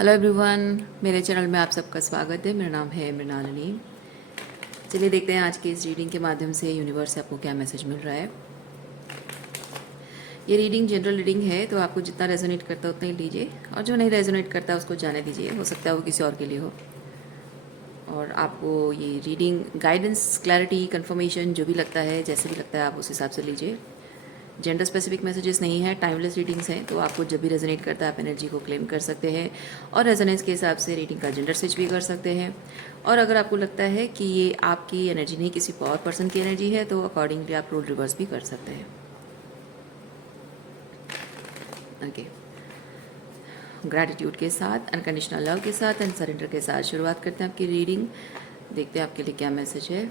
Hello everyone, मेरे channel में आप सबका स्वागत है। मेरा नाम है मृणालिनी। चलिए देखते हैं आज की इस रीडिंग के माध्यम से यूनिवर्स से आपको क्या मैसेज मिल रहा है। ये रीडिंग जनरल रीडिंग है, तो आपको जितना रेजोनेट करता है उतना ही लीजिए, और जो नहीं रेजोनेट करता उसको जाने दीजिए। हो सकता है वो किसी और के लिए हो। और आपको ये रीडिंग गाइडेंस, क्लैरिटी, कंफर्मेशन जो भी लगता है, जैसे भी लगता है आप उस हिसाब से लीजिए। जेंडर स्पेसिफिक मैसेजेस नहीं है, टाइमलेस रीडिंग्स हैं, तो आपको जब भी रेजोनेट करता है आप एनर्जी को क्लेम कर सकते हैं और रेजोनेंस के हिसाब से रीडिंग का जेंडर स्विच भी कर सकते हैं। और अगर आपको लगता है कि ये आपकी एनर्जी नहीं किसी और पर्सन की एनर्जी है, तो अकॉर्डिंगली आप रोल रिवर्स भी कर सकते हैं। ओके, ग्रैटिट्यूड के साथ, अनकंडीशनल लव के साथ एंड सरेंडर के साथ शुरुआत करते हैं आपकी रीडिंग। देखते हैं आपके लिए क्या मैसेज है।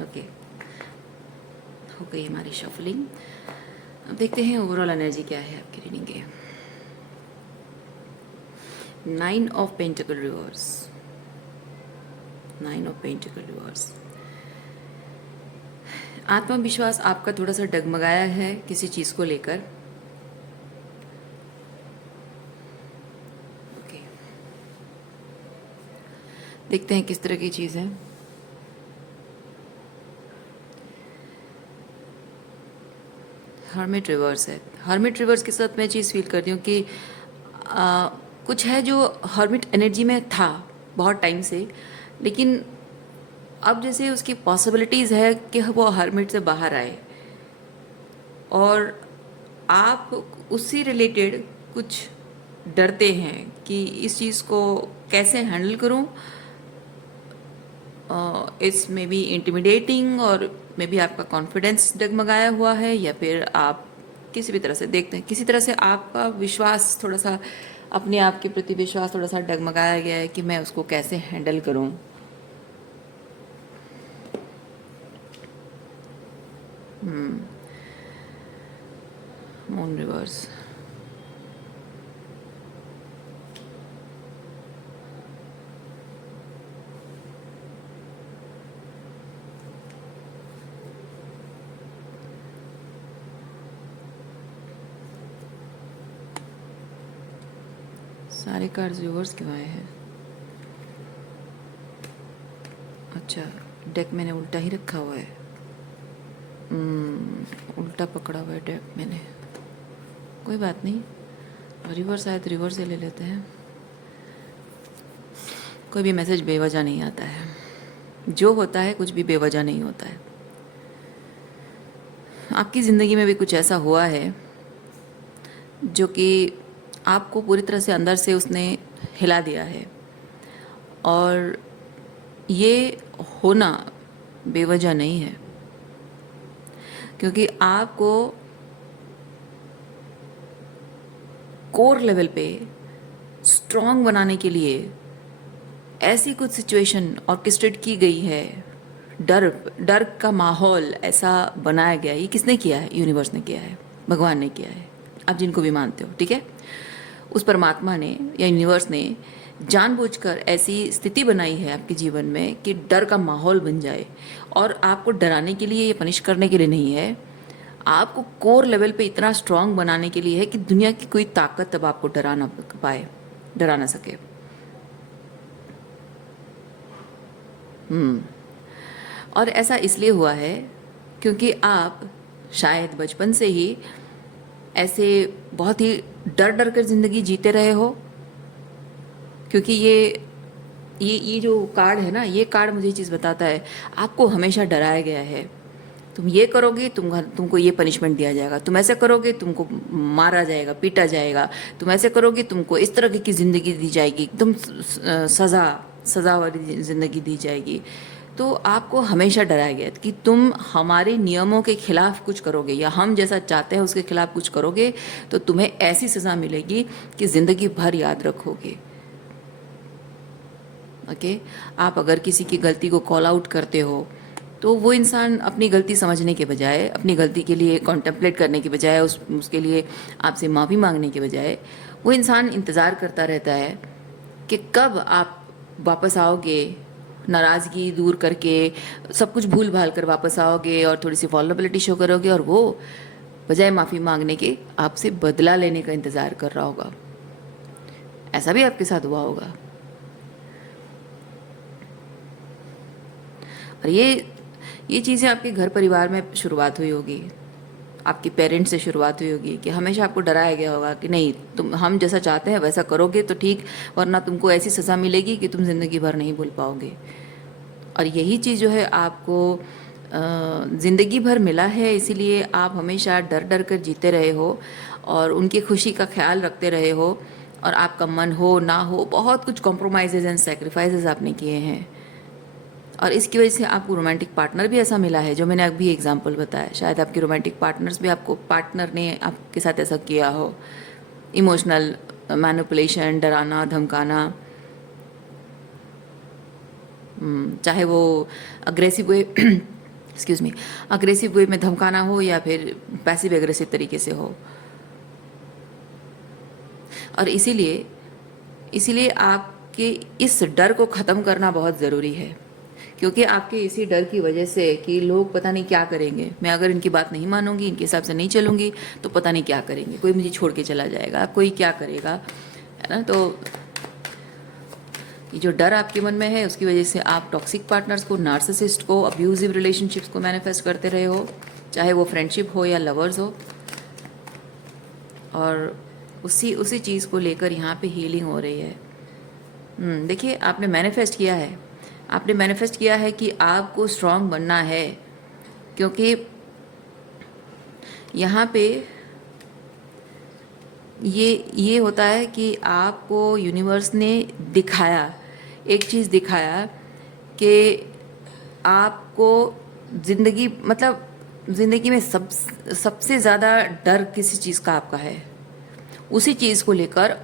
ओके, हो गई हमारी शफलिंग। अब देखते हैं ओवरऑल एनर्जी क्या है आपकी रीडिंग के। 9 of pentacle reverse, 9 of pentacle reverse. आत्मविश्वास आपका थोड़ा सा डगमगाया है किसी चीज़ को लेकर। ओके, देखते हैं किस तरह की चीज़ है। हर्मिट रिवर्स है। हर्मिट रिवर्स के साथ मैं चीज़ फील करती हूँ कि कुछ है जो हर्मिट एनर्जी में था बहुत टाइम से, लेकिन अब जैसे उसकी पॉसिबिलिटीज़ है कि वो हर्मिट से बाहर आए, और आप उससे रिलेटेड कुछ डरते हैं कि इस चीज़ को कैसे हैंडल करूं। इट्स मे बी इंटिमिडेटिंग, और मे बी आपका कॉन्फिडेंस डगमगाया हुआ है, या फिर आप किसी भी तरह से देखते हैं, किसी तरह से आपका विश्वास थोड़ा सा, अपने आप के प्रति विश्वास थोड़ा सा डगमगाया गया है कि मैं उसको कैसे हैंडल करूं। मून रिवर्स, सारे कार्ड्स रिवर्स क्यों आए हैं? अच्छा, डेक मैंने उल्टा ही रखा हुआ है। उल्टा पकड़ा हुआ है डेक मैंने। कोई बात नहीं, रिवर्स आए तो रिवर्स से ले लेते हैं। कोई भी मैसेज बेवजह नहीं आता है। जो होता है कुछ भी बेवजह नहीं होता है। आपकी ज़िंदगी में भी कुछ ऐसा हुआ है जो कि आपको पूरी तरह से अंदर से उसने हिला दिया है, और ये होना बेवजह नहीं है, क्योंकि आपको कोर लेवल पे स्ट्रॉन्ग बनाने के लिए ऐसी कुछ सिचुएशन ऑर्केस्ट्रेट की गई है। डर डर का माहौल ऐसा बनाया गया है। ये किसने किया है? यूनिवर्स ने किया है, भगवान ने किया है, आप जिनको भी मानते हो, ठीक है। उस परमात्मा ने या यूनिवर्स ने जानबूझकर ऐसी स्थिति बनाई है आपके जीवन में कि डर का माहौल बन जाए, और आपको डराने के लिए, ये पनिश करने के लिए नहीं है, आपको कोर लेवल पे इतना स्ट्रांग बनाने के लिए है कि दुनिया की कोई ताकत अब आपको डरा ना पाए, डरा ना सके। और ऐसा इसलिए हुआ है क्योंकि आप शायद बचपन से ही ऐसे बहुत ही डर डर कर ज़िंदगी जीते रहे हो। क्योंकि ये जो कार्ड है ना, ये कार्ड मुझे चीज़ बताता है, आपको हमेशा डराया गया है। तुम ये करोगे तुमको ये पनिशमेंट दिया जाएगा, तुम ऐसे करोगे तुमको मारा जाएगा, पीटा जाएगा, तुम ऐसे करोगे तुमको इस तरह की ज़िंदगी दी जाएगी, एकदम सज़ा वाली ज़िंदगी दी जाएगी। तो आपको हमेशा डराया गया कि तुम हमारे नियमों के खिलाफ कुछ करोगे, या हम जैसा चाहते हैं उसके खिलाफ कुछ करोगे, तो तुम्हें ऐसी सज़ा मिलेगी कि ज़िंदगी भर याद रखोगे। ओके, आप अगर किसी की गलती को कॉल आउट करते हो तो वो इंसान अपनी गलती समझने के बजाय, अपनी गलती के लिए कॉन्टेम्पलेट करने के बजाय, उसके लिए आपसे माफ़ी मांगने के बजाय, वो इंसान इंतज़ार करता रहता है कि कब आप वापस आओगे, नाराज़गी दूर करके, सब कुछ भूल भाल कर वापस आओगे और थोड़ी सी वल्नरेबिलिटी शो करोगे, और वो बजाय माफ़ी मांगने के आपसे बदला लेने का इंतज़ार कर रहा होगा। ऐसा भी आपके साथ हुआ होगा। और ये चीज़ें आपके घर परिवार में शुरुआत हुई होगी, आपके पेरेंट्स से शुरुआत हुई होगी कि हमेशा आपको डराया गया होगा कि नहीं, तुम हम जैसा चाहते हैं वैसा करोगे तो ठीक, वरना तुमको ऐसी सज़ा मिलेगी कि तुम ज़िंदगी भर नहीं भूल पाओगे। और यही चीज़ जो है आपको ज़िंदगी भर मिला है, इसीलिए आप हमेशा डर डर कर जीते रहे हो और उनकी खुशी का ख्याल रखते रहे हो, और आपका मन हो ना हो बहुत कुछ कॉम्प्रोमाइज़ एंड सेक्रीफाइसेस आपने किए हैं। और इसकी वजह से आपको रोमांटिक पार्टनर भी ऐसा मिला है, जो मैंने अभी एग्जांपल बताया। शायद आपके रोमांटिक पार्टनर्स भी, आपको पार्टनर ने आपके साथ ऐसा किया हो, इमोशनल मैनिपुलेशन, डराना धमकाना, चाहे वो अग्रेसिव वे एक्सक्यूज़ मी, अग्रेसिव वे में धमकाना हो या फिर पैसिव एग्रेसिव तरीके से हो। और इसीलिए आपके इस डर को ख़त्म करना बहुत ज़रूरी है, क्योंकि आपके इसी डर की वजह से कि लोग पता नहीं क्या करेंगे, मैं अगर इनकी बात नहीं मानूंगी, इनके हिसाब से नहीं चलूंगी तो पता नहीं क्या करेंगे, कोई मुझे छोड़ के चला जाएगा, कोई क्या करेगा, है ना। तो ये जो डर आपके मन में है, उसकी वजह से आप टॉक्सिक पार्टनर्स को, नार्सिसिस्ट को, अब्यूजिव रिलेशनशिप्स को मैनिफेस्ट करते रहे हो, चाहे वो फ्रेंडशिप हो या लवर्स हो। और उसी चीज़ को लेकर यहाँ पे हीलिंग हो रही है। देखिए, आपने मैनिफेस्ट किया है, आपने मैनिफेस्ट किया है कि आपको स्ट्रांग बनना है, क्योंकि यहाँ पे ये होता है कि आपको यूनिवर्स ने दिखाया, एक चीज़ दिखाया कि आपको ज़िंदगी में सबसे ज़्यादा डर किसी चीज़ का आपका है, उसी चीज़ को लेकर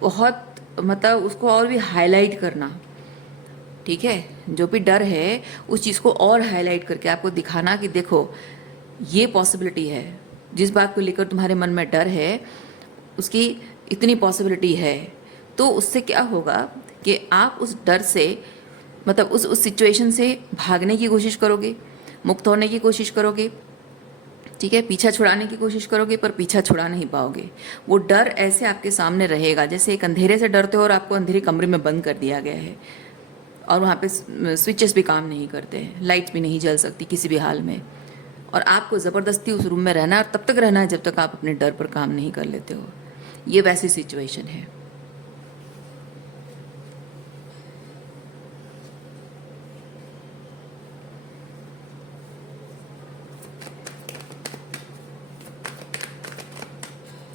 बहुत उसको और भी हाईलाइट करना, ठीक है। जो भी डर है उस चीज़ को और हाईलाइट करके आपको दिखाना कि देखो ये पॉसिबिलिटी है, जिस बात को लेकर तुम्हारे मन में डर है उसकी इतनी पॉसिबिलिटी है। तो उससे क्या होगा कि आप उस डर से, उस सिचुएशन से भागने की कोशिश करोगे, मुक्त होने की कोशिश करोगे, ठीक है, पीछा छुड़ाने की कोशिश करोगे, पर पीछा छुड़ा नहीं पाओगे। वो डर ऐसे आपके सामने रहेगा जैसे एक अंधेरे से डरते हो और आपको अंधेरे कमरे में बंद कर दिया गया है और वहाँ पे स्विचेस भी काम नहीं करते हैं, लाइट्स भी नहीं जल सकती किसी भी हाल में, और आपको ज़बरदस्ती उस रूम में रहना है और तब तक रहना है जब तक आप अपने डर पर काम नहीं कर लेते हो। ये वैसी सिचुएशन है।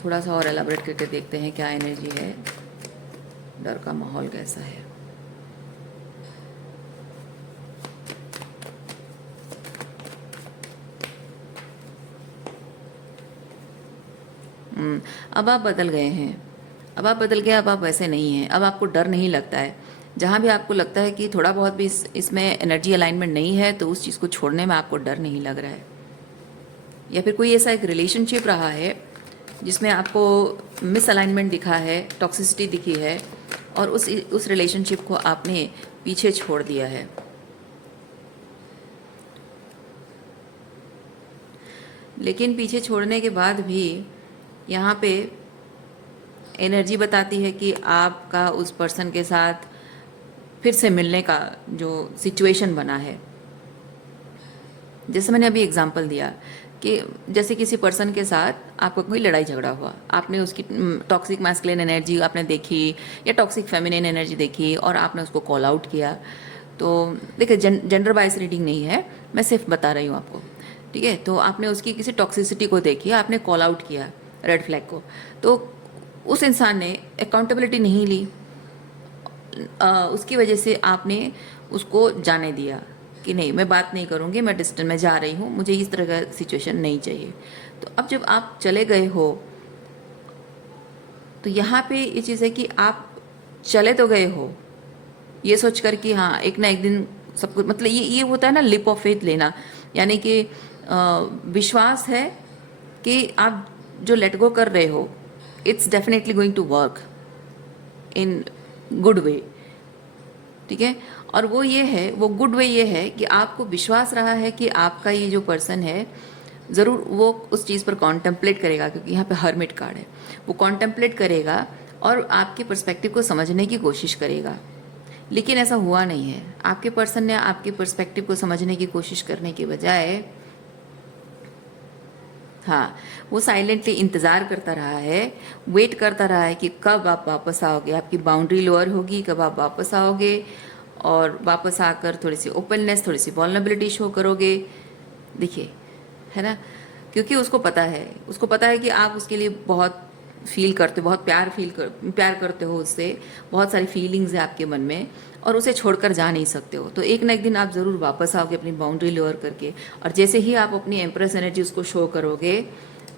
थोड़ा सा और एलाबरेट करके देखते हैं क्या एनर्जी है, डर का माहौल कैसा है। अब आप बदल गए हैं, अब आप बदल गए, अब आप वैसे नहीं हैं, अब आपको डर नहीं लगता है। जहाँ भी आपको लगता है कि थोड़ा बहुत भी इसमें एनर्जी अलाइनमेंट नहीं है, तो उस चीज़ को छोड़ने में आपको डर नहीं लग रहा है। या फिर कोई ऐसा एक रिलेशनशिप रहा है जिसमें आपको मिस अलाइनमेंट दिखा है, टॉक्सिसिटी दिखी है, और उस रिलेशनशिप को आपने पीछे छोड़ दिया है। लेकिन पीछे छोड़ने के बाद भी यहाँ पे एनर्जी बताती है कि आपका उस पर्सन के साथ फिर से मिलने का जो सिचुएशन बना है, जैसे मैंने अभी एग्जांपल दिया कि जैसे किसी पर्सन के साथ आपका कोई लड़ाई झगड़ा हुआ, आपने उसकी टॉक्सिक मैस्कुलिन एनर्जी आपने देखी या टॉक्सिक फेमिनिन एनर्जी देखी और आपने उसको कॉल आउट किया। तो देखिए, जेंडर बाइस रीडिंग नहीं है, मैं सिर्फ बता रही हूँ आपको, ठीक है। तो आपने उसकी किसी टॉक्सिसिटी को देखी, आपने कॉल आउट किया रेड फ्लैग को, तो उस इंसान ने अकाउंटेबिलिटी नहीं ली, उसकी वजह से आपने उसको जाने दिया कि नहीं, मैं बात नहीं करूँगी, मैं डिस्टेंस में जा रही हूँ, मुझे इस तरह का सिचुएशन नहीं चाहिए। तो अब जब आप चले गए हो, तो यहाँ पे ये चीज़ है कि आप चले तो गए हो ये सोच कर कि हाँ, एक ना एक दिन सब कुछ, मतलब ये होता है ना लिप ऑफ फेथ लेना, यानी कि विश्वास है कि आप जो लेट गो कर रहे हो it's definitely going to work in good way, ठीक है। और वो ये है, वो गुड वे ये है कि आपको विश्वास रहा है कि आपका ये जो पर्सन है ज़रूर वो उस चीज़ पर कॉन्टेम्पलेट करेगा, क्योंकि यहाँ पे हर्मिट कार्ड है, वो कॉन्टेम्पलेट करेगा और आपके पर्सपेक्टिव को समझने की कोशिश करेगा। लेकिन ऐसा हुआ नहीं है, आपके पर्सन ने आपके पर्सपेक्टिव को समझने की कोशिश करने के बजाय, हाँ, वो साइलेंटली इंतज़ार करता रहा है, वेट करता रहा है कि कब आप वापस आओगे, आपकी बाउंड्री लोअर होगी, कब आप वापस आओगे और वापस आकर थोड़ी सी ओपननेस, थोड़ी सी वल्नरेबिलिटी शो करोगे। देखिए, है ना, क्योंकि उसको पता है कि आप उसके लिए बहुत फील करते हो, बहुत प्यार करते हो उससे, बहुत सारी फीलिंग्स है आपके मन में और उसे छोड़कर जा नहीं सकते हो। तो एक ना एक दिन आप ज़रूर वापस आओगे अपनी बाउंड्री लोअर करके, और जैसे ही आप अपनी एम्प्रेस एनर्जी उसको शो करोगे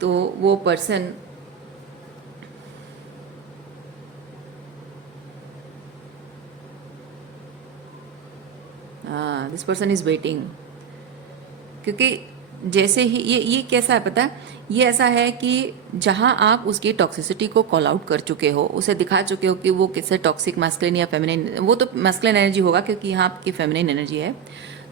तो वो person this person is waiting, क्योंकि जैसे ही ये कैसा है पता है, ये ऐसा है कि जहाँ आप उसकी टॉक्सिसिटी को कॉल आउट कर चुके हो, उसे दिखा चुके हो कि वो किससे टॉक्सिक मैस्कुलिन या फेमिनिन, वो तो मैस्कुलिन एनर्जी होगा क्योंकि यहाँ आपकी फेमिनिन एनर्जी है,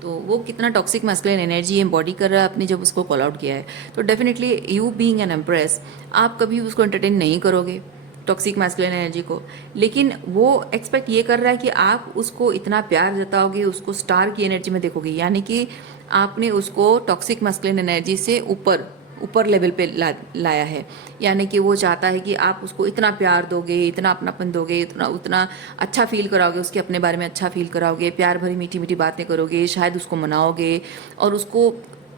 तो वो कितना टॉक्सिक मैस्कुलिन एनर्जी एम्बॉडी कर रहा है आपने जब उसको कॉल आउट किया है, तो definitely you being an empress आप कभी उसको एंटरटेन नहीं करोगे टॉक्सिक मैस्कुलिन एनर्जी को। लेकिन वो एक्सपेक्ट ये कर रहा है कि आप उसको इतना प्यार जताओगे, उसको स्टार की एनर्जी में देखोगे, यानी कि आपने उसको टॉक्सिक मैस्कुलिन एनर्जी से ऊपर लेवल पे लाया है। यानी कि वो चाहता है कि आप उसको इतना प्यार दोगे, इतना अपनापन दोगे, उतना अच्छा फील कराओगे, उसके अपने बारे में अच्छा फील कराओगे, प्यार भरी मीठी मीठी बातें करोगे, शायद उसको मनाओगे, और उसको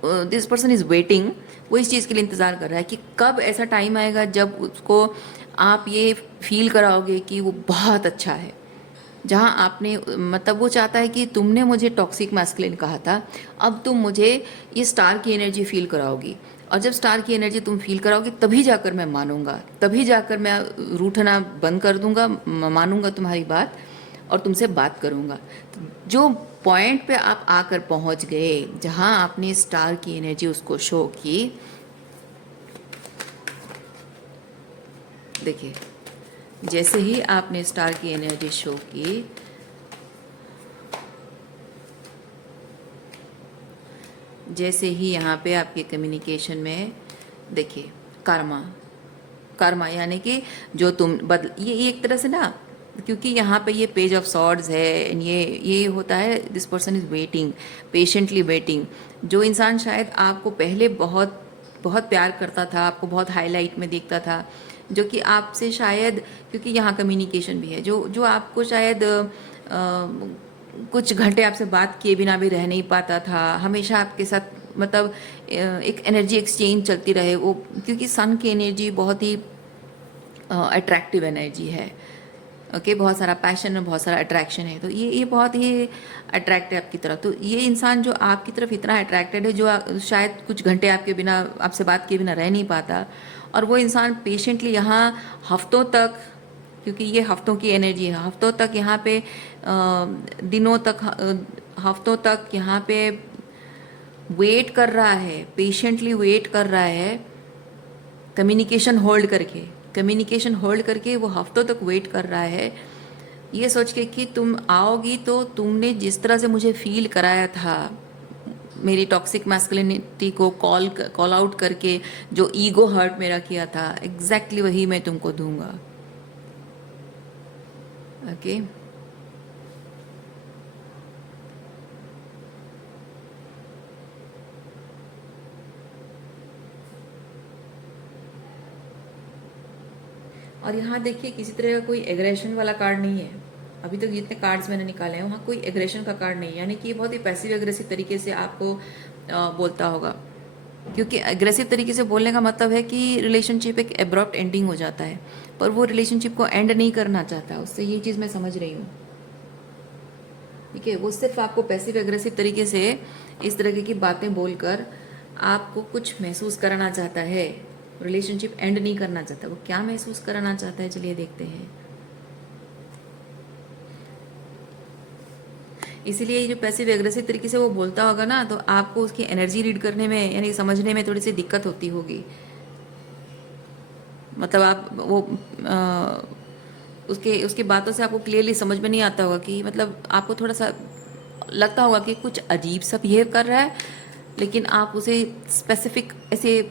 दिस पर्सन इज़ वेटिंग, वो इस चीज़ के लिए इंतज़ार कर रहा है कि कब ऐसा टाइम आएगा जब उसको आप ये फील कराओगे कि वो बहुत अच्छा है। जहाँ आपने, मतलब वो चाहता है कि तुमने मुझे टॉक्सिक मैस्कुलिन कहा था, अब तुम मुझे ये स्टार की एनर्जी फील कराओगी, और जब स्टार की एनर्जी तुम फील कराओगी तभी जाकर मैं मानूंगा, तभी जाकर मैं रूठना बंद कर दूंगा, मानूंगा तुम्हारी बात और तुमसे बात करूंगा। तो जो पॉइंट पे आप आकर पहुंच गए, जहाँ आपने स्टार की एनर्जी उसको शो की, देखिए जैसे ही आपने स्टार की एनर्जी शो की, जैसे ही यहाँ पे आपके कम्युनिकेशन में, देखिए कर्मा यानी कि जो तुम ये एक तरह से ना, क्योंकि यहाँ पे ये पेज ऑफ सॉर्ड्स है, and ये होता है this person is waiting, patiently waiting. जो इंसान शायद आपको पहले बहुत बहुत प्यार करता था, आपको बहुत हाईलाइट में देखता था, जो कि आपसे शायद, क्योंकि यहाँ कम्युनिकेशन भी है, जो आपको शायद कुछ घंटे आपसे बात किए बिना भी रह नहीं पाता था, हमेशा आपके साथ, मतलब एक एनर्जी एक्सचेंज चलती रहे वो, क्योंकि सन की एनर्जी बहुत ही अट्रैक्टिव एनर्जी है। ओके, बहुत सारा पैशन और बहुत सारा अट्रैक्शन है, तो ये बहुत ही अट्रैक्ट है आपकी तरफ। तो ये इंसान जो आपकी तरफ इतना अट्रैक्टेड है, जो शायद कुछ घंटे आपके बिना, आपसे बात किए बिना रह नहीं पाता, और वो इंसान पेशेंटली यहाँ हफ्तों तक, क्योंकि ये हफ्तों की एनर्जी है, हफ्तों तक यहाँ पे दिनों तक, हफ्तों तक यहाँ पे वेट कर रहा है, पेशेंटली वेट कर रहा है, कम्युनिकेशन होल्ड करके वो हफ्तों तक वेट कर रहा है, ये सोच के कि तुम आओगी तो तुमने जिस तरह से मुझे फील कराया था, मेरी टॉक्सिक मैस्कुलिनिटी को कॉल आउट करके जो ईगो हर्ट मेरा किया था, एग्जैक्टली वही मैं तुमको दूंगा। ओके, और यहाँ देखिए किसी तरह का कोई एग्रेशन वाला कार्ड नहीं है। अभी तक जितने कार्ड्स मैंने निकाले हैं वहाँ कोई एग्रेशन का कार्ड नहीं है, यानी कि ये बहुत ही पैसिव एग्रेसिव तरीके से आपको बोलता होगा, क्योंकि एग्रेसिव तरीके से बोलने का मतलब है कि रिलेशनशिप एक एब्रप्ट एंडिंग हो जाता है, पर वो रिलेशनशिप को एंड नहीं करना चाहता, उससे ये चीज़ मैं समझ रही हूँ। ठीक है, वो सिर्फ आपको पैसिव एग्रेसिव तरीके से इस तरह की बातें बोलकर आपको कुछ महसूस कराना चाहता है, रिलेशनशिप एंड नहीं करना चाहता। वो क्या महसूस कराना चाहता है, चलिए देखते हैं। इसीलिए ये जो पैसिव एग्रेसिव तरीके से वो बोलता होगा ना, तो आपको उसकी एनर्जी रीड करने में यानी समझने में थोड़ी सी दिक्कत होती होगी। मतलब आप वो उसके उसकी बातों से आपको क्लियरली समझ में नहीं आता होगा कि मतलब आपको थोड़ा सा लगता होगा कि कुछ अजीब सा बिहेव कर रहा है, लेकिन आप उसे स्पेसिफिक ऐसे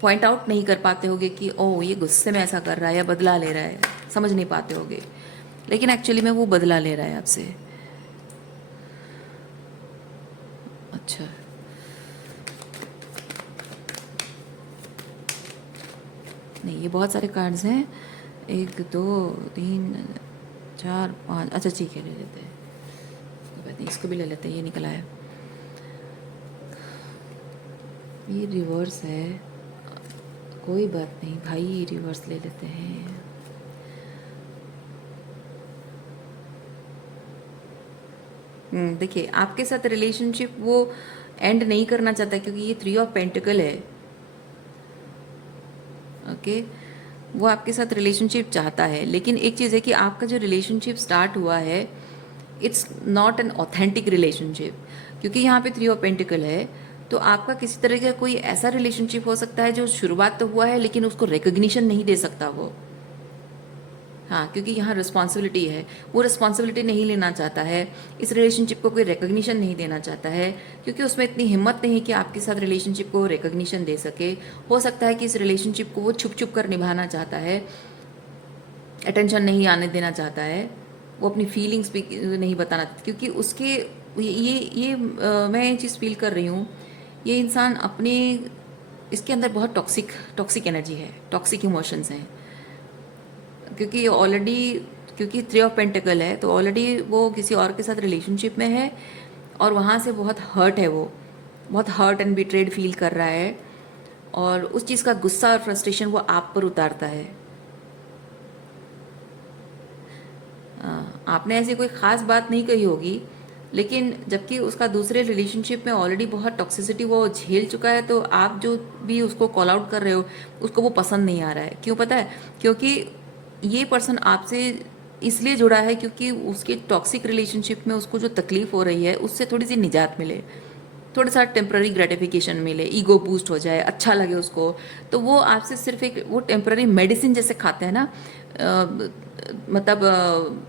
पॉइंट आउट नहीं कर पाते होगे कि ओह ये गुस्से में ऐसा कर रहा है या बदला ले रहा है, समझ नहीं पाते होगे, लेकिन एक्चुअली में वो बदला ले रहा है आपसे। अच्छा, नहीं ये बहुत सारे कार्ड्स हैं, 1 2 3 4 5, अच्छा ठीक है ले लेते हैं, कोई बात नहीं, इसको भी ले लेते हैं, ये निकला है, ये रिवर्स है, कोई बात नहीं भाई, रिवर्स ले लेते हैं। देखिए आपके साथ रिलेशनशिप वो एंड नहीं करना चाहता, क्योंकि ये 3 ऑफ पेंटिकल है। ओके, वो आपके साथ रिलेशनशिप चाहता है, लेकिन एक चीज़ है कि आपका जो रिलेशनशिप स्टार्ट हुआ है, it's not an authentic relationship, क्योंकि यहाँ पे 3 ऑफ पेंटिकल है। तो आपका किसी तरह का कोई ऐसा रिलेशनशिप हो सकता है जो शुरुआत तो हुआ है लेकिन उसको रिकग्निशन नहीं दे सकता वो। हाँ, क्योंकि यहाँ रिस्पॉन्सिबिलिटी है, वो रिस्पॉन्सिबिलिटी नहीं लेना चाहता है, इस रिलेशनशिप को कोई रिकग्निशन नहीं देना चाहता है, क्योंकि उसमें इतनी हिम्मत नहीं कि आपके साथ रिलेशनशिप को रिकग्निशन दे सके। हो सकता है कि इस रिलेशनशिप को वो छुप छुप कर निभाना चाहता है, अटेंशन नहीं आने देना चाहता है, वो अपनी फीलिंग्स भी नहीं बताना, क्योंकि उसके मैं ये चीज़ फील कर रही हूँ, ये इंसान अपने इसके अंदर बहुत टॉक्सिक एनर्जी है, टॉक्सिक इमोशंस हैं, क्योंकि ऑलरेडी क्योंकि 3 ऑफ पेंटिकल है, तो ऑलरेडी वो किसी और के साथ रिलेशनशिप में है और वहाँ से बहुत हर्ट है, वो बहुत हर्ट एंड बिट्रेड फील कर रहा है, और उस चीज़ का गुस्सा और फ्रस्ट्रेशन वो आप पर उतारता है। आपने ऐसी कोई ख़ास बात नहीं कही होगी, लेकिन जबकि उसका दूसरे रिलेशनशिप में ऑलरेडी बहुत टॉक्सिसिटी वो झेल चुका है, तो आप जो भी उसको कॉल आउट कर रहे हो उसको वो पसंद नहीं आ रहा है। क्यों पता है? क्योंकि ये पर्सन आपसे इसलिए जुड़ा है क्योंकि उसके टॉक्सिक रिलेशनशिप में उसको जो तकलीफ हो रही है उससे थोड़ी सी निजात मिले, थोड़ा सा टेम्प्ररी ग्रेटिफिकेशन मिले, ईगो बूस्ट हो जाए, अच्छा लगे उसको, तो वो आपसे सिर्फ एक वो टेम्प्ररी मेडिसिन जैसे खाते हैं ना, मतलब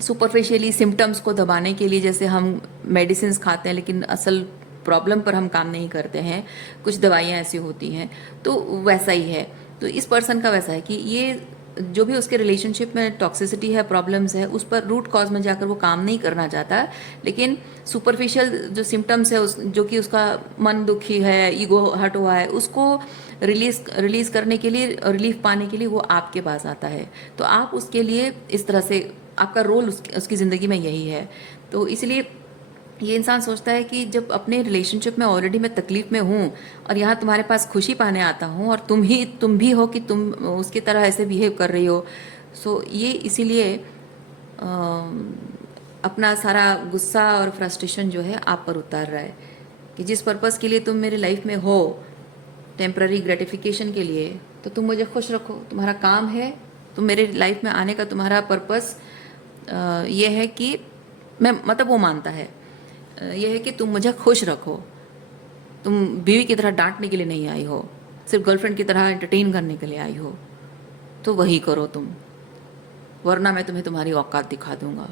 सुपरफिशियली सिम्टम्स को दबाने के लिए जैसे हम मेडिसिन खाते हैं, लेकिन असल प्रॉब्लम पर हम काम नहीं करते हैं, कुछ दवाइयाँ ऐसी होती हैं, तो वैसा ही है। तो इस पर्सन का वैसा है कि ये जो भी उसके रिलेशनशिप में टॉक्सिसिटी है, प्रॉब्लम्स है, उस पर रूट कॉज में जाकर वो काम नहीं करना चाहता, लेकिन सुपरफिशियल जो सिम्टम्स है जो कि उसका मन दुखी है, ईगो हर्ट हुआ है, उसको रिलीज करने के लिए, रिलीफ पाने के लिए वो आपके पास आता है। तो आप उसके लिए इस तरह से, आपका रोल उसकी ज़िंदगी में यही है। तो इसलिए ये इंसान सोचता है कि जब अपने रिलेशनशिप में ऑलरेडी मैं तकलीफ में हूँ और यहाँ तुम्हारे पास खुशी पाने आता हूँ, और तुम भी हो कि तुम उसकी तरह ऐसे बिहेव कर रही हो, सो ये इसीलिए अपना सारा गुस्सा और फ्रस्ट्रेशन जो है आप पर उतार रहा है कि जिस पर्पज़ के लिए तुम मेरे लाइफ में हो, टेम्प्ररी ग्रेटिफिकेशन के लिए, तो तुम मुझे खुश रखो, तुम्हारा काम है, तुम मेरे लाइफ में आने का तुम्हारा पर्पस ये है कि मैं, मतलब वो मानता है ये है कि तुम मुझे खुश रखो, तुम बीवी की तरह डांटने के लिए नहीं आई हो, सिर्फ गर्लफ्रेंड की तरह एंटरटेन करने के लिए आई हो, तो वही करो तुम, वरना मैं तुम्हें तुम्हारी औकात दिखा दूंगा,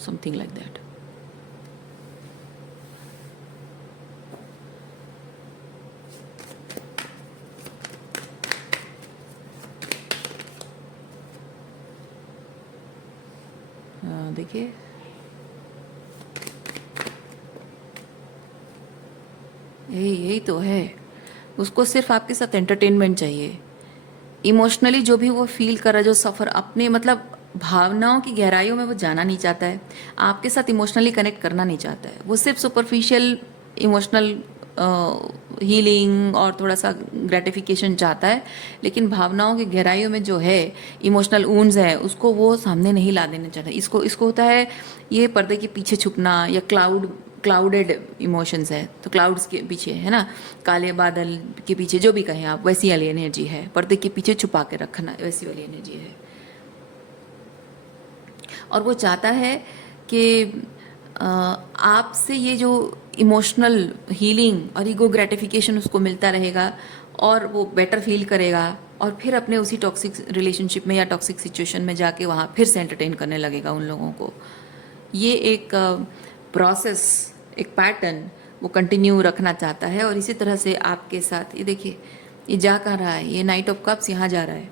समथिंग लाइक दैट। देखिए यही तो है, उसको सिर्फ आपके साथ एंटरटेनमेंट चाहिए। इमोशनली जो भी वो फील कर रहा है, जो सफ़र, अपने मतलब भावनाओं की गहराइयों में वो जाना नहीं चाहता है, आपके साथ इमोशनली कनेक्ट करना नहीं चाहता है, वो सिर्फ सुपरफिशियल इमोशनल हीलिंग और थोड़ा सा ग्रेटिफिकेशन चाहता है, लेकिन भावनाओं की गहराइयों में जो है इमोशनल वुंड्स है उसको वो सामने नहीं ला देना चाहता। इसको इसको होता है ये पर्दे के पीछे छुपना, या क्लाउडेड इमोशंस है, तो क्लाउड्स के पीछे है ना, काले बादल के पीछे जो भी कहें आप, वैसी वाली एनर्जी है, पर्दे के पीछे छुपा के रखना वैसी वाली एनर्जी है। और वो चाहता है कि आपसे ये जो इमोशनल हीलिंग और ईगो ग्रेटिफिकेशन उसको मिलता रहेगा और वो बेटर फील करेगा और फिर अपने उसी टॉक्सिक रिलेशनशिप में या टॉक्सिक सिचुएशन में जाके वहाँ फिर से एंटरटेन करने लगेगा उन लोगों को। ये एक प्रोसेस, एक पैटर्न वो कंटिन्यू रखना चाहता है। और इसी तरह से आपके साथ ये देखिए, ये जा कहाँ रहा है, ये नाइट ऑफ कप्स यहाँ जा रहा है,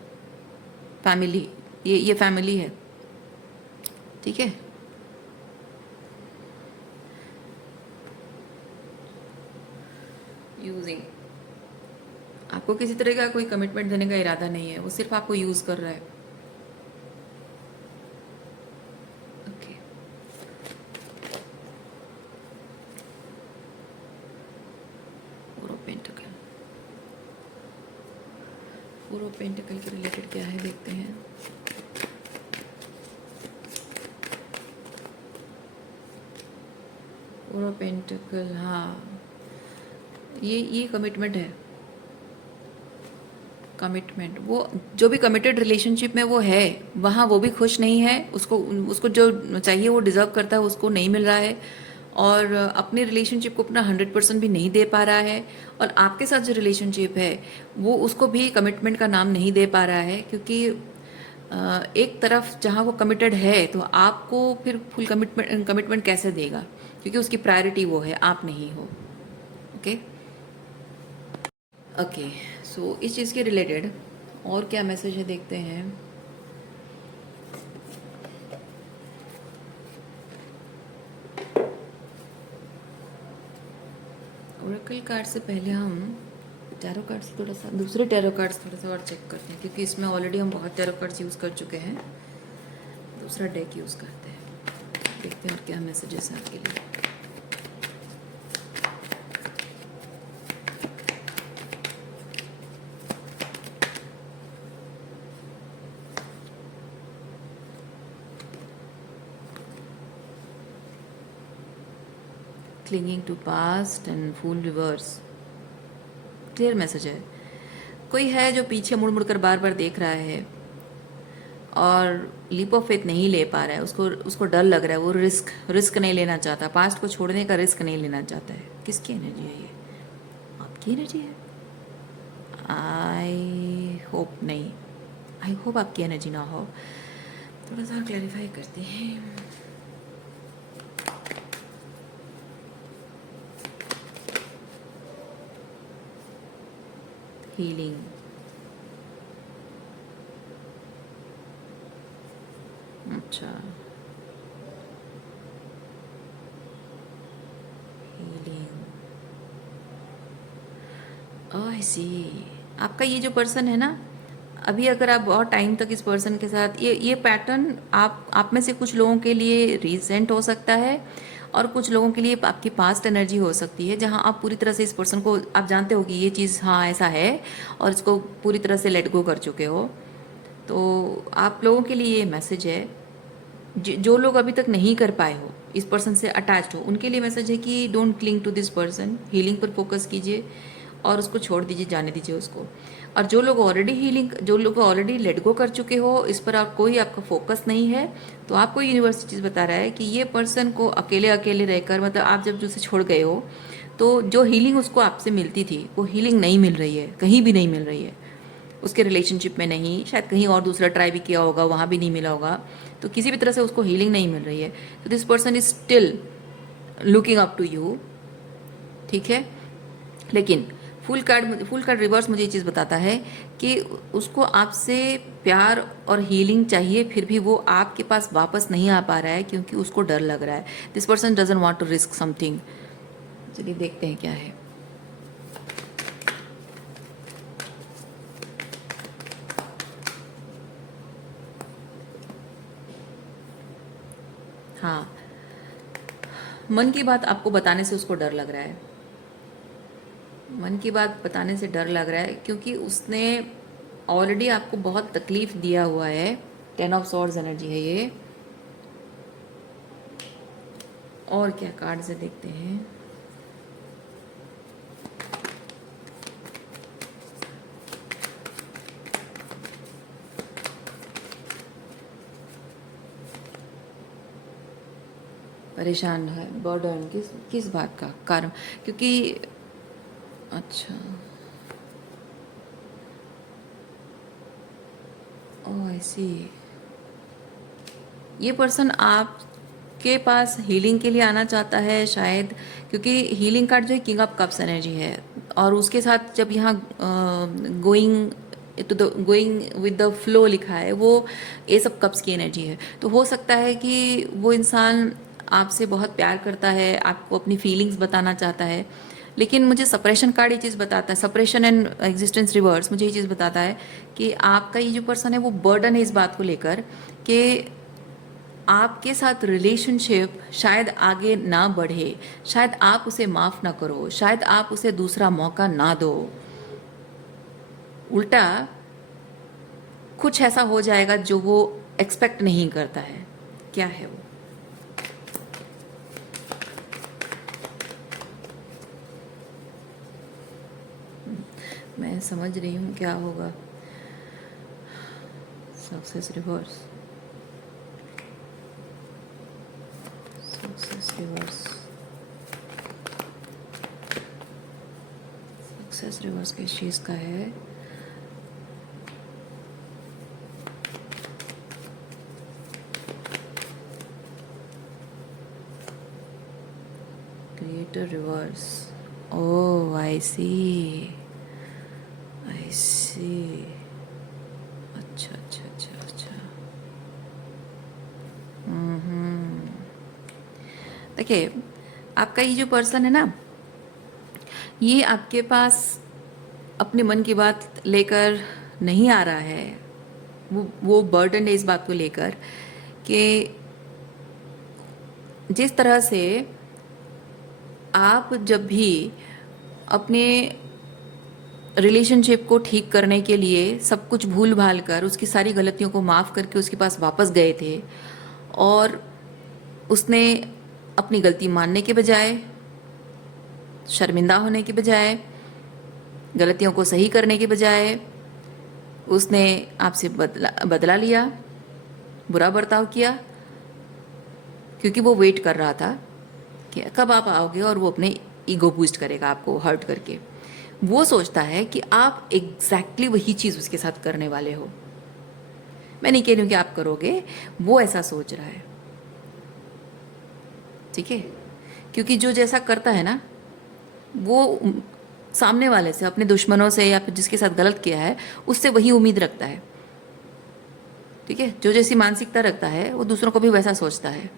फैमिली, ये फैमिली है, ठीक है। यूजिंग, आपको किसी तरह का कोई कमिटमेंट देने का इरादा नहीं है, वो सिर्फ आपको यूज कर रहा है। Okay, four of pentacle, four of pentacle के रिलेटेड क्या है देखते हैं। फोर ऑफ पेंटिकल, हाँ, ये कमिटमेंट है, कमिटमेंट। वो जो भी कमिटेड रिलेशनशिप में वो है वहाँ वो भी खुश नहीं है, उसको उसको जो चाहिए वो डिजर्व करता है उसको नहीं मिल रहा है, और अपनी रिलेशनशिप को अपना 100% भी नहीं दे पा रहा है। और आपके साथ जो रिलेशनशिप है वो उसको भी कमिटमेंट का नाम नहीं दे पा रहा है, क्योंकि एक तरफ जहाँ वो कमिटेड है तो आपको फिर फुल कमिटमेंट कैसे देगा, क्योंकि उसकी प्रायोरिटी वो है, आप नहीं हो। ओके, ओके, सो इस चीज़ के रिलेटेड और क्या मैसेज है देखते हैं। ओरेकल कार्ड से पहले हम टैरो कार्ड्स थोड़ा सा, दूसरे टैरो कार्ड्स थोड़ा सा और चेक करते हैं, क्योंकि इसमें ऑलरेडी हम बहुत टैरो कार्ड्स यूज़ कर चुके हैं। दूसरा डेक यूज़ करते हैं, देखते हैं और क्या मैसेजेस हैं आपके लिए। Clinging to past and fool reverse, clear message है। कोई है जो पीछे मुड़ मुड़ कर बार बार देख रहा है और लीप ऑफ फेथ नहीं ले पा रहा है, उसको उसको डर लग रहा है, वो रिस्क नहीं लेना चाहता, पास्ट को छोड़ने का रिस्क नहीं लेना चाहता है। किसकी एनर्जी है ये? आपकी एनर्जी है? आई होप नहीं, आई होप आपकी एनर्जी ना हो। थोड़ा सा क्लैरिफाई करते हैं। हीलिंग, अच्छा, हीलिंग, ओह आई सी। आपका ये जो पर्सन है ना, अभी अगर आप बहुत टाइम तक इस पर्सन के साथ, ये पैटर्न आप में से कुछ लोगों के लिए रिसेंट हो सकता है और कुछ लोगों के लिए आपकी पास्ट एनर्जी हो सकती है, जहां आप पूरी तरह से इस पर्सन को आप जानते हो कि ये चीज़ हाँ ऐसा है और इसको पूरी तरह से लेट गो कर चुके हो। तो आप लोगों के लिए ये मैसेज है, जो लोग अभी तक नहीं कर पाए हो, इस पर्सन से अटैच्ड हो, उनके लिए मैसेज है कि don't cling to this person, healing पर फोकस कीजिए और उसको छोड़ दीजिए, जाने दीजिए उसको। और जो लोग ऑलरेडी हीलिंग, जो लोग ऑलरेडी लेट गो कर चुके हो, इस पर आप कोई आपका फोकस नहीं है, तो आपको यूनिवर्स चीज़ बता रहा है कि ये पर्सन को अकेले अकेले रहकर, मतलब आप जब उसे छोड़ गए हो तो जो हीलिंग उसको आपसे मिलती थी वो हीलिंग नहीं मिल रही है, कहीं भी नहीं मिल रही है, उसके रिलेशनशिप में नहीं, शायद कहीं और दूसरा ट्राई भी किया होगा, वहाँ भी नहीं मिला होगा, तो किसी भी तरह से उसको हीलिंग नहीं मिल रही है। तो this person is still looking up to you, ठीक है। लेकिन फुल कार्ड रिवर्स मुझे ये चीज़ बताता है कि उसको आपसे प्यार और हीलिंग चाहिए, फिर भी वो आपके पास वापस नहीं आ पा रहा है क्योंकि उसको डर लग रहा है। This person doesn't want to risk something. चलिए देखते हैं क्या है। हाँ, मन की बात आपको बताने से उसको डर लग रहा है, मन की बात बताने से डर लग रहा है क्योंकि उसने ऑलरेडी आपको बहुत तकलीफ दिया हुआ है। 10 ऑफ सॉर्ड्स एनर्जी है ये। और क्या कार्ड से देखते हैं। परेशान है, बर्डन किस किस बात का कारण? क्योंकि अच्छा, ओह आई सी। ये पर्सन आपके पास हीलिंग के लिए आना चाहता है शायद, क्योंकि हीलिंग कार्ड जो है किंग ऑफ कप्स एनर्जी है, और उसके साथ जब यहाँ going to the going with the flow लिखा है, वो ये सब कप्स की एनर्जी है। तो हो सकता है कि वो इंसान आपसे बहुत प्यार करता है, आपको अपनी फीलिंग्स बताना चाहता है, लेकिन मुझे सप्रेशन कार्ड ये चीज़ बताता है, सप्रेशन एंड एग्जिस्टेंस रिवर्स मुझे ये चीज़ बताता है कि आपका ये जो पर्सन है वो बर्डन है इस बात को लेकर कि आपके साथ रिलेशनशिप शायद आगे ना बढ़े, शायद आप उसे माफ़ ना करो, शायद आप उसे दूसरा मौका ना दो। उल्टा कुछ ऐसा हो जाएगा जो वो एक्सपेक्ट नहीं करता है। क्या है वो? मैं समझ रही हूँ क्या होगा। Success reverse, success reverse, success reverse किस चीज़ का है? Creator reverse. Oh I see, I see. अच्छा अच्छा अच्छा अच्छा। देखिए, आपका ये जो पर्सन है ना, ये आपके पास अपने मन की बात लेकर नहीं आ रहा है। वो बर्डन है इस बात को लेकर कि जिस तरह से आप जब भी अपने रिलेशनशिप को ठीक करने के लिए सब कुछ भूल भाल कर, उसकी सारी गलतियों को माफ़ करके उसके पास वापस गए थे, और उसने अपनी गलती मानने के बजाय, शर्मिंदा होने के बजाय, गलतियों को सही करने के बजाय, उसने आपसे बदला बदला लिया, बुरा बर्ताव किया, क्योंकि वो वेट कर रहा था कि कब आप आओगे और वो अपने ईगो बूस्ट करेगा आपको हर्ट करके। वो सोचता है कि आप एग्जैक्टली वही चीज़ उसके साथ करने वाले हो। मैं नहीं कह रही हूँ कि आप करोगे, वो ऐसा सोच रहा है, ठीक है? क्योंकि जो जैसा करता है ना, वो सामने वाले से, अपने दुश्मनों से या फिर जिसके साथ गलत किया है उससे वही उम्मीद रखता है, ठीक है? जो जैसी मानसिकता रखता है वो दूसरों को भी वैसा सोचता है।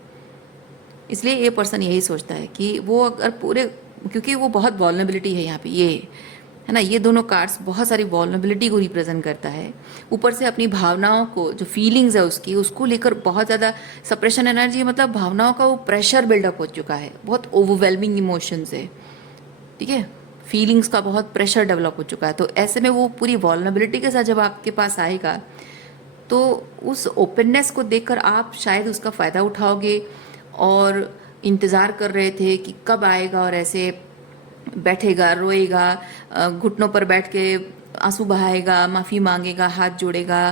इसलिए ये पर्सन यही सोचता है कि वो अगर पूरे, क्योंकि वो बहुत वॉल्नरेबिलिटी है यहाँ पे, ये है ना, ये दोनों कार्ड्स बहुत सारी वॉल्नरेबिलिटी को रिप्रेजेंट करता है। ऊपर से अपनी भावनाओं को, जो फीलिंग्स है उसकी, उसको लेकर बहुत ज़्यादा सप्रेशन एनर्जी, मतलब भावनाओं का वो प्रेशर बिल्डअप हो चुका है, बहुत ओवरवेलमिंग इमोशंस है, ठीक है? फीलिंग्स का बहुत प्रेशर डेवलप हो चुका है। तो ऐसे में वो पूरी वॉल्नरेबिलिटी के साथ जब आपके पास आएगा, तो उस ओपननेस को देखकर आप शायद उसका फ़ायदा उठाओगे, और इंतज़ार कर रहे थे कि कब आएगा और ऐसे बैठेगा, रोएगा, घुटनों पर बैठ के आंसू बहाएगा, माफ़ी मांगेगा, हाथ जोड़ेगा,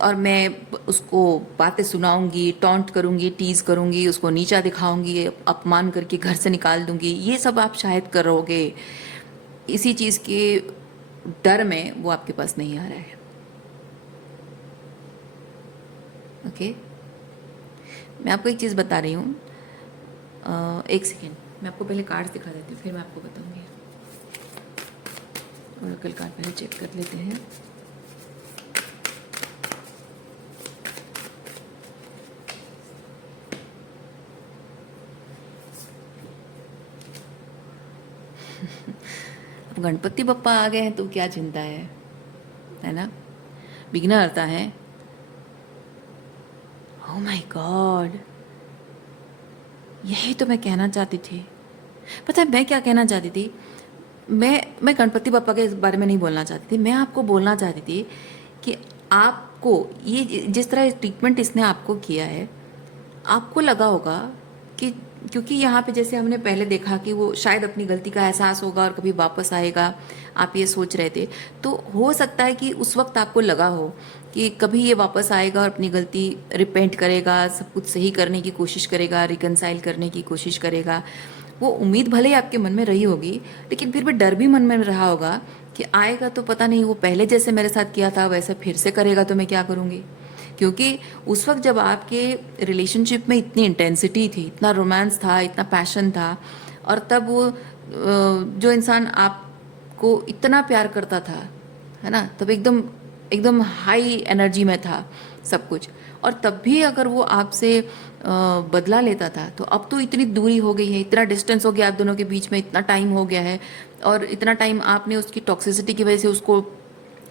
और मैं उसको बातें सुनाऊंगी, टॉन्ट करूंगी, टीज़ करूंगी, उसको नीचा दिखाऊंगी, अपमान करके घर से निकाल दूंगी। ये सब आप शायद करोगे। इसी चीज़ के डर में वो आपके पास नहीं आ रहा है। ओके, मैं आपको एक चीज़ बता रही हूँ, एक सेकेंड, मैं आपको पहले कार्ड्स दिखा देती हूँ, फिर मैं आपको बताऊँगी। ओरेकल कार्ड पहले चेक कर लेते हैं। अब गणपति बप्पा आ गए हैं तो क्या चिंता है ना? विघ्न हरता है। ओह माय गॉड, यही तो मैं कहना चाहती थी। पता है मैं क्या कहना चाहती थी? मैं गणपति बप्पा के बारे में नहीं बोलना चाहती थी। मैं आपको बोलना चाहती थी कि आपको ये जिस तरह ट्रीटमेंट इसने आपको किया है, आपको लगा होगा कि क्योंकि यहाँ पे जैसे हमने पहले देखा कि वो शायद अपनी गलती का एहसास होगा और कभी वापस आएगा, आप ये सोच रहे थे, तो हो सकता है कि उस वक्त आपको लगा हो कि कभी ये वापस आएगा और अपनी गलती रिपेंट करेगा, सब कुछ सही करने की कोशिश करेगा, रिकनसाइल करने की कोशिश करेगा। वो उम्मीद भले ही आपके मन में रही होगी, लेकिन फिर भी डर भी मन में रहा होगा कि आएगा तो पता नहीं वो पहले जैसे मेरे साथ किया था वैसे फिर से करेगा तो मैं क्या करूँगी। क्योंकि उस वक्त जब आपके रिलेशनशिप में इतनी इंटेंसिटी थी, इतना रोमांस था, इतना पैशन था, और तब वो जो इंसान आपको इतना प्यार करता था, है ना, तब एकदम एकदम हाई एनर्जी में था सब कुछ, और तब भी अगर वो आपसे बदला लेता था, तो अब तो इतनी दूरी हो गई है, इतना डिस्टेंस हो गया आप दोनों के बीच में, इतना टाइम हो गया है, और इतना टाइम आपने उसकी टॉक्सिसिटी की वजह से उसको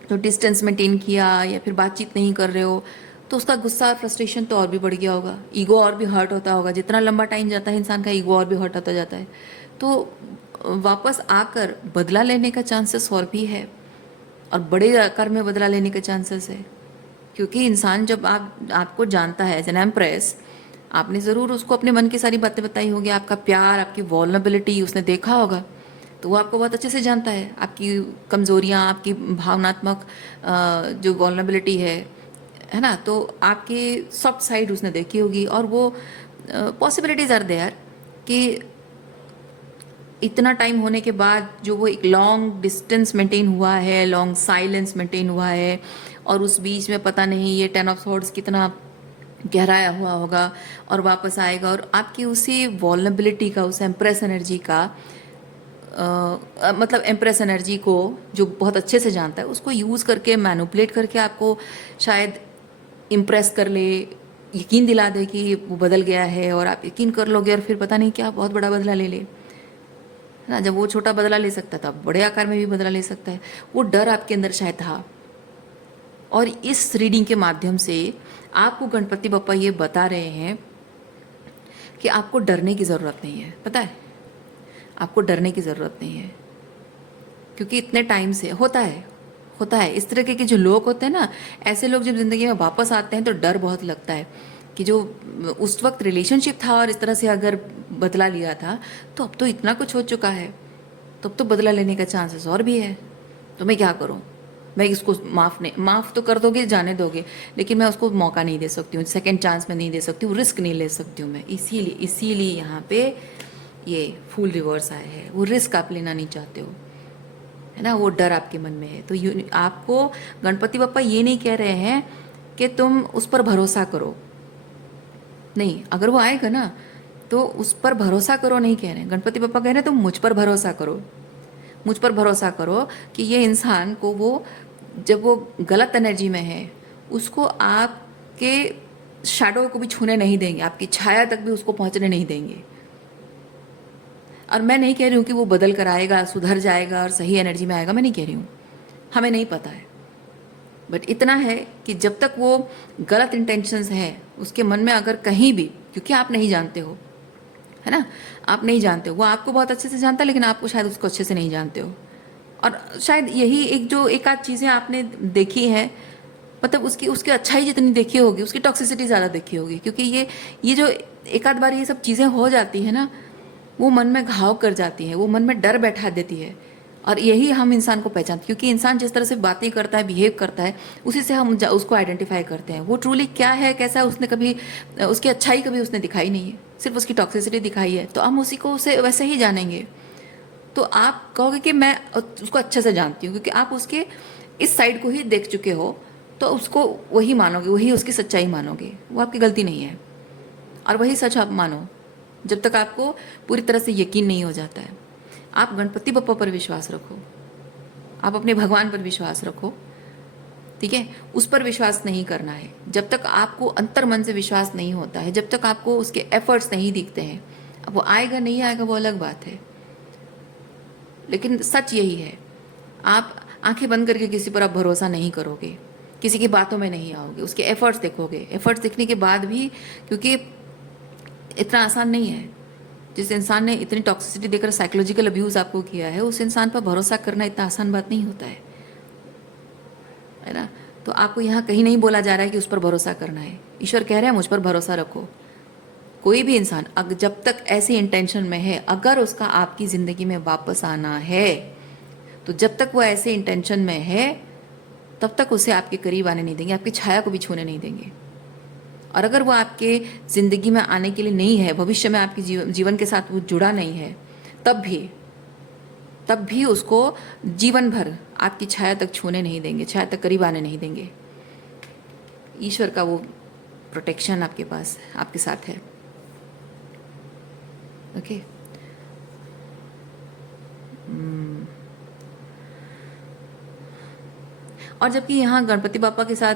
जो डिस्टेंस मेंटेन किया या फिर बातचीत नहीं कर रहे हो, तो उसका गुस्सा और फ्रस्ट्रेशन तो और भी बढ़ गया होगा, ईगो और भी हर्ट होता होगा। जितना लंबा टाइम जाता है इंसान का ईगो और भी हर्ट होता जाता है। तो वापस आकर बदला लेने का चांसेस और भी है, और बड़े आकार में बदला लेने का चांसेस है। क्योंकि इंसान जब आपको जानता है एज एन एम्प्रेस, आपने ज़रूर उसको अपने मन की सारी बातें बताई होगी, आपका प्यार, आपकी वॉल्नरेबिलिटी उसने देखा होगा, तो वो आपको बहुत अच्छे से जानता है, आपकी कमज़ोरियाँ, आपकी भावनात्मक जो वॉल्नरेबिलिटी है ना, तो आपकी सॉफ्ट साइड उसने देखी होगी, और वो पॉसिबिलिटीज़ आर देयर कि इतना टाइम होने के बाद जो वो एक लॉन्ग डिस्टेंस मेंटेन हुआ है, लॉन्ग साइलेंस मेंटेन हुआ है, और उस बीच में पता नहीं ये 10 ऑफ सॉर्ड्स कितना गहराया हुआ होगा, और वापस आएगा और आपकी उसी वॉल्नरेबिलिटी का, उस एम्प्रेस एनर्जी का मतलब एम्प्रेस एनर्जी को जो बहुत अच्छे से जानता है, उसको यूज़ करके, मैनिपुलेट करके आपको शायद इम्प्रेस कर ले, यकीन दिला दे कि वो बदल गया है, और आप यकीन कर लोगे, और फिर पता नहीं क्या बहुत बड़ा बदला ले ले, है ना। जब वो छोटा बदला ले सकता था, बड़े आकार में भी बदला ले सकता है। वो डर आपके अंदर शायद था, और इस रीडिंग के माध्यम से आपको गणपति बप्पा ये बता रहे हैं कि आपको डरने की ज़रूरत नहीं है। पता है, आपको डरने की ज़रूरत नहीं है, क्योंकि इतने टाइम से होता है इस तरह के जो लोग होते हैं ना, ऐसे लोग जब ज़िंदगी में वापस आते हैं तो डर बहुत लगता है कि जो उस वक्त रिलेशनशिप था और इस तरह से अगर बदला लिया था, तो अब तो इतना कुछ हो चुका है, तो अब तो बदला लेने का चांसेस और भी है, तो मैं क्या करूं। मैं इसको माफ़ तो कर दोगे, जाने दोगे, लेकिन मैं उसको मौका नहीं दे सकती हूँ, सेकंड चांस में नहीं दे सकती हूँ, रिस्क नहीं ले सकती हूँ मैं। इसीलिए यहाँ पे ये फूल रिवर्स आए हैं। वो रिस्क आप लेना नहीं चाहते हो, है ना, वो डर आपके मन में है। तो आपको गणपति बप्पा ये नहीं कह रहे हैं कि तुम उस पर भरोसा करो, नहीं, अगर वो आएगा ना तो उस पर भरोसा करो नहीं कह रहे हैं। गणपति बप्पा कह रहे हैं तुम मुझ पर भरोसा करो, मुझ पर भरोसा करो कि ये इंसान को, वो जब वो गलत एनर्जी में है, उसको आपके शैडो को भी छूने नहीं देंगे, आपकी छाया तक भी उसको पहुंचने नहीं देंगे। और मैं नहीं कह रही हूँ कि वो बदल कर आएगा, सुधर जाएगा और सही एनर्जी में आएगा, मैं नहीं कह रही हूँ, हमें नहीं पता है। बट इतना है कि जब तक वो गलत इंटेंशंस है उसके मन में, अगर कहीं भी, क्योंकि आप नहीं जानते हो, है ना, आप नहीं जानते हो, वो आपको बहुत अच्छे से जानता है, लेकिन आपको शायद उसको अच्छे से नहीं जानते हो। और शायद यही एक आध चीज़ें आपने देखी है, मतलब उसकी अच्छाई जितनी देखी होगी, उसकी टॉक्सिसिटी ज़्यादा देखी होगी। क्योंकि ये जो एक आध बार ये सब चीज़ें हो जाती है ना, वो मन में घाव कर जाती है, वो मन में डर बैठा देती है। और यही हम इंसान को पहचानते, क्योंकि इंसान जिस तरह से बातें करता है, बिहेव करता है, उसी से हम उसको आइडेंटिफाई करते हैं। वो ट्रूली क्या है, कैसा है, उसने कभी उसकी अच्छाई कभी उसने दिखाई नहीं है, सिर्फ उसकी टॉक्सिसिटी दिखाई है, तो हम उसी को उसे वैसे ही जानेंगे। तो आप कहोगे कि मैं उसको अच्छे से जानती हूँ, क्योंकि आप उसके इस साइड को ही देख चुके हो, तो उसको वही मानोगे, वही उसकी सच्चाई मानोगे। वो आपकी गलती नहीं है, और वही सच आप मानो जब तक आपको पूरी तरह से यकीन नहीं हो जाता है। आप गणपति बप्पा पर विश्वास रखो, आप अपने भगवान पर विश्वास रखो, ठीक है। उस पर विश्वास नहीं करना है जब तक आपको अंतर मन से विश्वास नहीं होता है, जब तक आपको उसके एफर्ट्स नहीं दिखते हैं। अब वो आएगा नहीं आएगा वो अलग बात है, लेकिन सच यही है, आप आंखें बंद करके किसी पर आप भरोसा नहीं करोगे, किसी की बातों में नहीं आओगे, उसके एफर्ट्स देखोगे। एफर्ट्स देखने के बाद भी, क्योंकि इतना आसान नहीं है, जिस इंसान ने इतनी टॉक्सिसिटी देकर साइकोलॉजिकल अब्यूज़ आपको किया है, उस इंसान पर भरोसा करना इतना आसान बात नहीं होता है ना। तो आपको यहाँ कहीं नहीं बोला जा रहा है कि उस पर भरोसा करना है। ईश्वर कह रहे हैं मुझ पर भरोसा रखो, कोई भी इंसान अगर जब तक ऐसी इंटेंशन में है, अगर उसका आपकी ज़िंदगी में वापस आना है, तो जब तक वो ऐसे इंटेंशन में है तब तक उसे आपके करीब आने नहीं देंगे, आपकी छाया को भी छूने नहीं देंगे। और अगर वो आपके ज़िंदगी में आने के लिए नहीं है, भविष्य में आपके जीवन के साथ वो जुड़ा नहीं है, तब भी उसको जीवन भर आपकी छाया तक छूने नहीं देंगे, छाया तक करीब आने नहीं देंगे। ईश्वर का वो प्रोटेक्शन आपके पास, आपके साथ है। ओके। और जबकि यहाँ गणपति बापा के साथ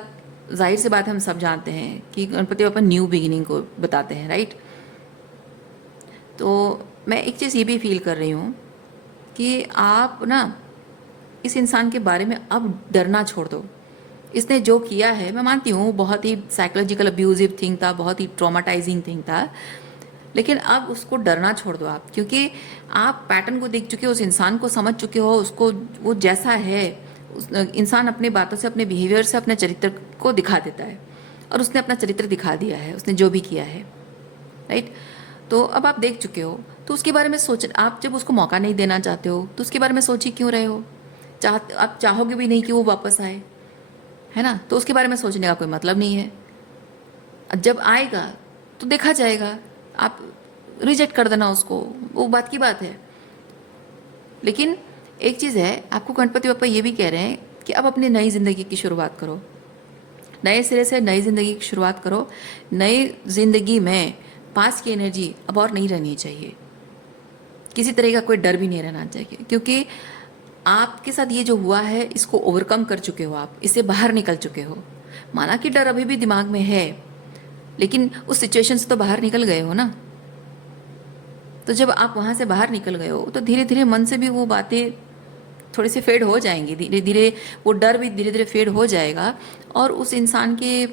जाहिर सी बात हम सब जानते हैं कि गणपति बापा न्यू बिगिनिंग को बताते हैं, राइट। तो मैं एक चीज़ ये भी फील कर रही हूँ कि आप ना इस इंसान के बारे में अब डरना छोड़ दो। इसने जो किया है, मैं मानती हूँ बहुत ही साइकोलॉजिकल अब्यूजिव थिंग था, बहुत ही ट्रॉमाटाइजिंग थिंग था, लेकिन अब उसको डरना छोड़ दो आप, क्योंकि आप पैटर्न को देख चुके हो, उस इंसान को समझ चुके हो, उसको वो जैसा है। इंसान अपनी बातों से, अपने बिहेवियर से अपने चरित्र को दिखा देता है, और उसने अपना चरित्र दिखा दिया है, उसने जो भी किया है, राइट। तो अब आप देख चुके हो, तो उसके बारे में सोच, आप जब उसको मौका नहीं देना चाहते हो तो उसके बारे में सोच ही क्यों रहे हो? आप चाहोगे भी नहीं कि वो वापस आए, है ना। तो उसके बारे में सोचने का कोई मतलब नहीं है। जब आएगा तो देखा जाएगा, आप रिजेक्ट कर देना उसको, वो बात की बात है। लेकिन एक चीज़ है, आपको गणपति बापा ये भी कह रहे हैं कि अब अपनी नई ज़िंदगी की शुरुआत करो, नए सिरे से नई ज़िंदगी की शुरुआत करो। नई ज़िंदगी में पास की एनर्जी अब और नहीं रहनी चाहिए, किसी तरह का कोई डर भी नहीं रहना चाहिए, क्योंकि आपके साथ ये जो हुआ है इसको ओवरकम कर चुके हो, आप इससे बाहर निकल चुके हो। माना कि डर अभी भी दिमाग में है, लेकिन उस सिचुएशन से तो बाहर निकल गए हो ना। तो जब आप वहाँ से बाहर निकल गए हो तो धीरे धीरे मन से भी वो बातें थोड़ी सी फेड हो जाएंगी, धीरे धीरे वो डर भी धीरे धीरे फेड हो जाएगा। और उस इंसान के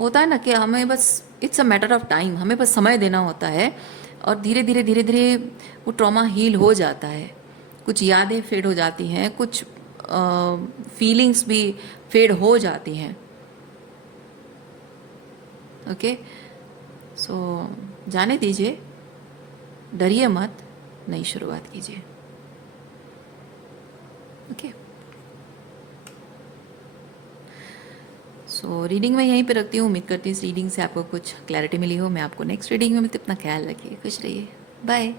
होता है ना कि हमें बस it's a matter of time, हमें बस समय देना होता है, और धीरे धीरे वो ट्रॉमा हील हो जाता है। कुछ यादें फेड हो जाती हैं, कुछ फीलिंग्स भी फेड हो जाती हैं। ओके, सो जाने दीजिए, डरिए मत, नई शुरुआत कीजिए। ओके, सो रीडिंग मैं यहीं पे रखती हूँ। उम्मीद करती हूँ इस रीडिंग से आपको कुछ क्लैरिटी मिली हो। मैं आपको नेक्स्ट रीडिंग में मिलती हूँ। अपना ख्याल रखिए, खुश रहिए, बाय।